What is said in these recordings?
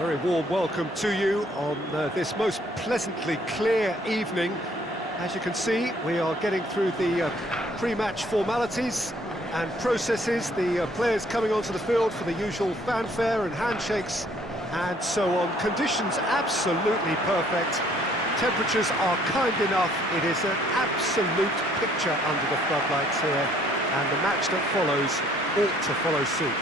Very warm welcome to you on this most pleasantly clear evening. As you can see, we are getting through the pre-match formalities and processes, the players coming onto the field for the usual fanfare and handshakes and so on. Conditions absolutely perfect. Temperatures are kind enough. It is an absolute picture under the floodlights here, and the match that follows ought to follow suit.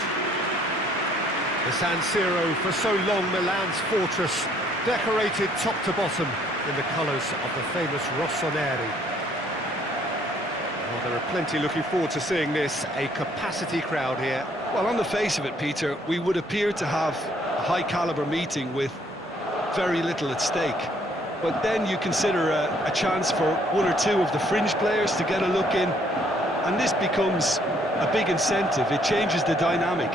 The San Siro, for so long Milan's fortress, decorated top to bottom in the colours of the famous Rossoneri. Well, there are plenty looking forward to seeing this, a capacity crowd here. Well, on the face of it, Peter, we would appear to have a high-caliber meeting with very little at stake. But then you consider a chance for one or two of the fringe players to get a look in, and this becomes a big incentive. It changes the dynamic.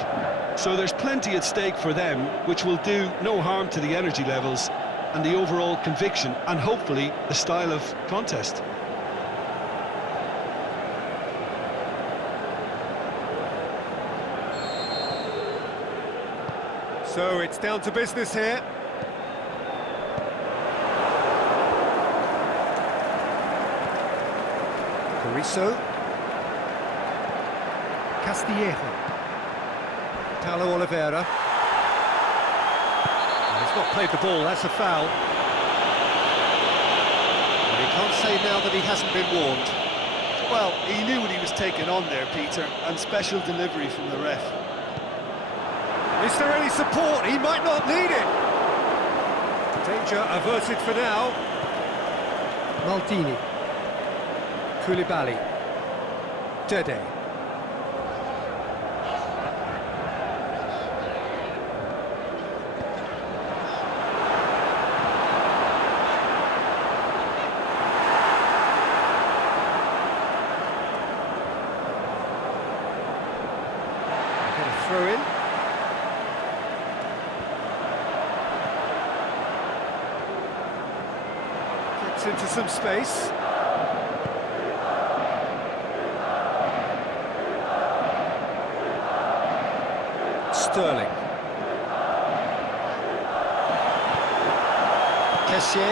So there's plenty at stake for them, which will do no harm to the energy levels and the overall conviction, and hopefully the style of contest. So it's down to business here. Carrizo. Castillejo. Paulo Oliveira. He's not played the ball, that's a foul. And he can't say now that he hasn't been warned. Well, he knew what he was taking on there, Peter, and special delivery from the ref. Is there any support? He might not need it. Danger averted for now. Maldini. Koulibaly. Dede. Throw in. Gets into some space. Sterling. Kessié.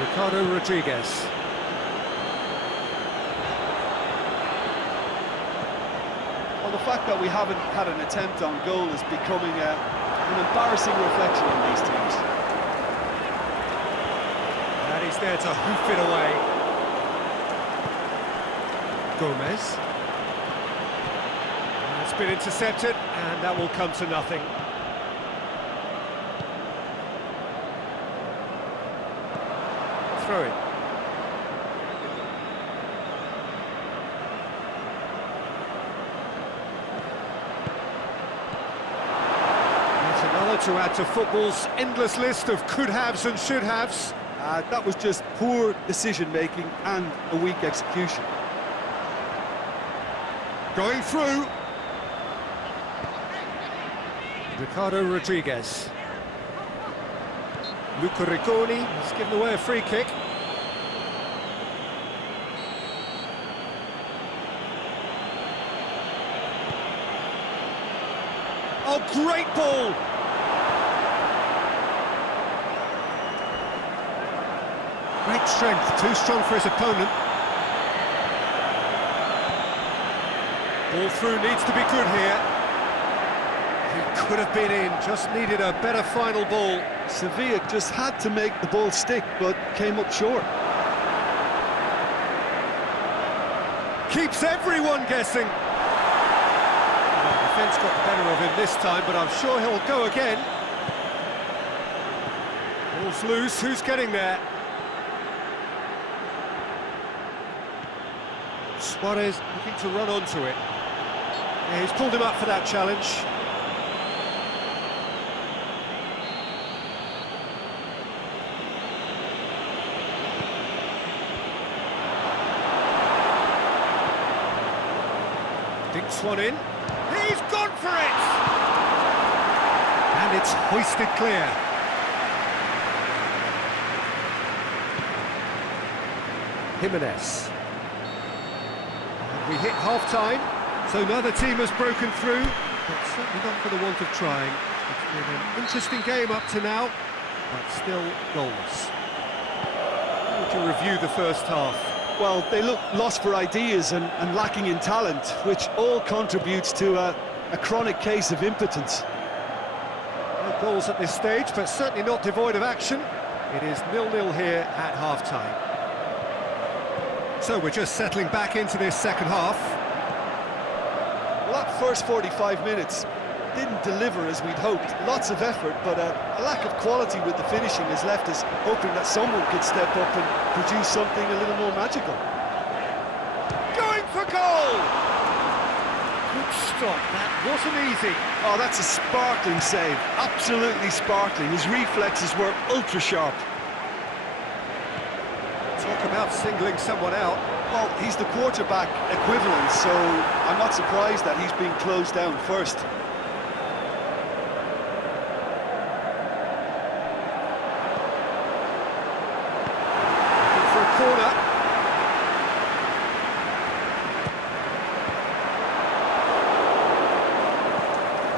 Ricardo Rodriguez. Well, the fact that we haven't had an attempt on goal is becoming an embarrassing reflection on these teams. And he's there to hoof it away. Gomez. And it's been intercepted, and that will come to nothing. Throw it. To add to football's endless list of could-haves and should-haves. That was just poor decision-making and a weak execution. Going through. Ricardo Rodriguez. Luca Ricconi has given away a free kick. Oh, great ball! Great strength, too strong for his opponent. Ball through needs to be good here. He could have been in, just needed a better final ball. Sevilla just had to make the ball stick, but came up short. Keeps everyone guessing. Well, the defence got the better of him this time, but I'm sure he'll go again. Ball's loose, who's getting there? Suarez looking to run onto it. Yeah, he's pulled him up for that challenge. Dinks one in. He's gone for it! And it's hoisted clear. Jimenez. We hit half-time, so neither team has broken through. but certainly not for the want of trying. It's been an interesting game up to now, but still goalless. How would you review the first half? Well, they look lost for ideas and lacking in talent, which all contributes to a chronic case of impotence. No goals at this stage, but certainly not devoid of action. It is 0-0 here at half-time. So we're just settling back into this second half. Well, that first 45 minutes didn't deliver as we'd hoped. Lots of effort, but a lack of quality with the finishing has left us hoping that someone could step up and produce something a little more magical. Going for goal! Good stop, that wasn't easy. Oh, that's a sparkling save, absolutely sparkling. His reflexes were ultra sharp. Talk about singling someone out. Well, he's the quarterback equivalent, so I'm not surprised that he's being closed down first. Looking for a corner.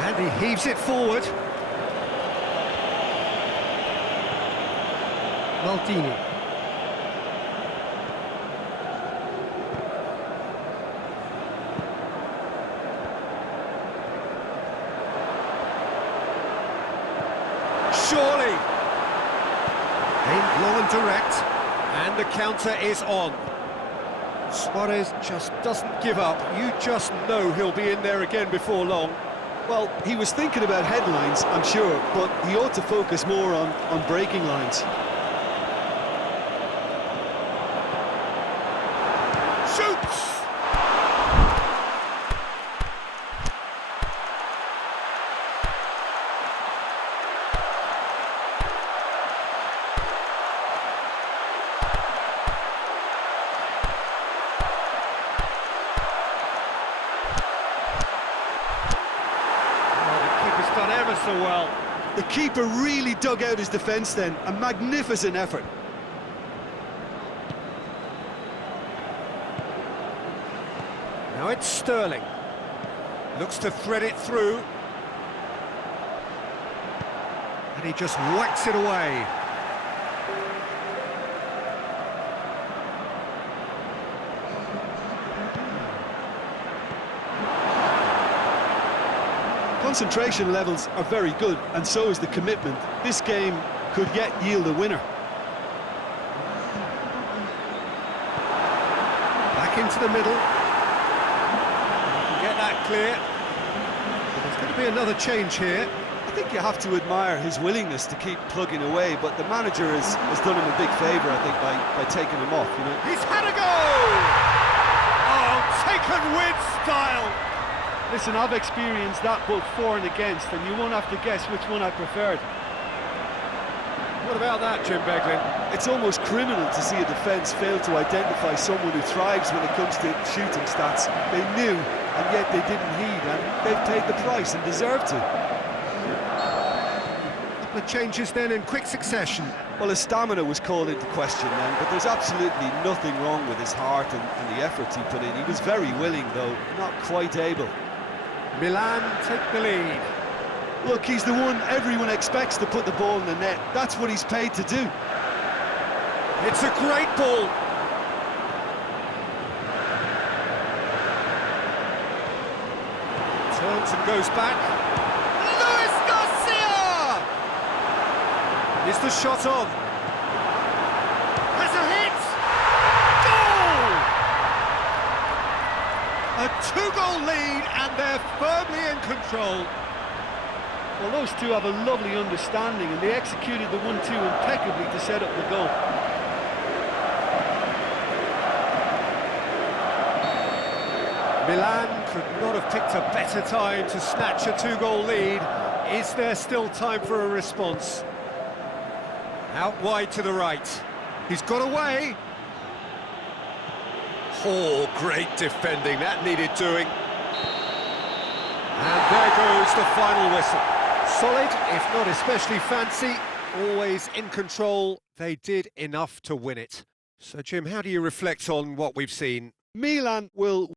And he heaves it forward. Maldini. Surely! Aimed long and direct, and the counter is on. Suarez just doesn't give up. You just know he'll be in there again before long. Well, he was thinking about headlines, I'm sure, but he ought to focus more on breaking lines. Shoots! Done ever so well. The keeper really dug out his defence then, a magnificent effort. Now it's Sterling. Looks to thread it through. And he just whacks it away. Concentration levels are very good, and so is the commitment. This game could yet yield a winner. Back into the middle. Get that clear. There's going to be another change here. I think you have to admire his willingness to keep plugging away, but the manager has done him a big favour, I think, by taking him off, you know. He's had a go! Oh, taken with style! Listen, I've experienced that both for and against, and you won't have to guess which one I preferred. What about that, Jim Beglin? It's almost criminal to see a defence fail to identify someone who thrives when it comes to shooting stats. They knew, and yet they didn't heed, and they've paid the price and deserve to. A couple of changes then in quick succession. Well, his stamina was called into question then, but there's absolutely nothing wrong with his heart and the efforts he put in. He was very willing, though, not quite able. Milan take the lead. Look, he's the one everyone expects to put the ball in the net. That's what he's paid to do. It's a great ball. Turns and goes back. Luis Garcia! Is the shot on? Has a hit! Goal! A two-goal lead, and they're firmly in control. Well, those two have a lovely understanding, and they executed the 1-2 impeccably to set up the goal. Milan could not have picked a better time to snatch a two-goal lead. Is there still time for a response? Out wide to the right. He's got away. Oh, great defending. That needed doing. And there goes the final whistle. Solid, if not especially fancy, always in control. They did enough to win it. So, Jim, how do you reflect on what we've seen? Milan will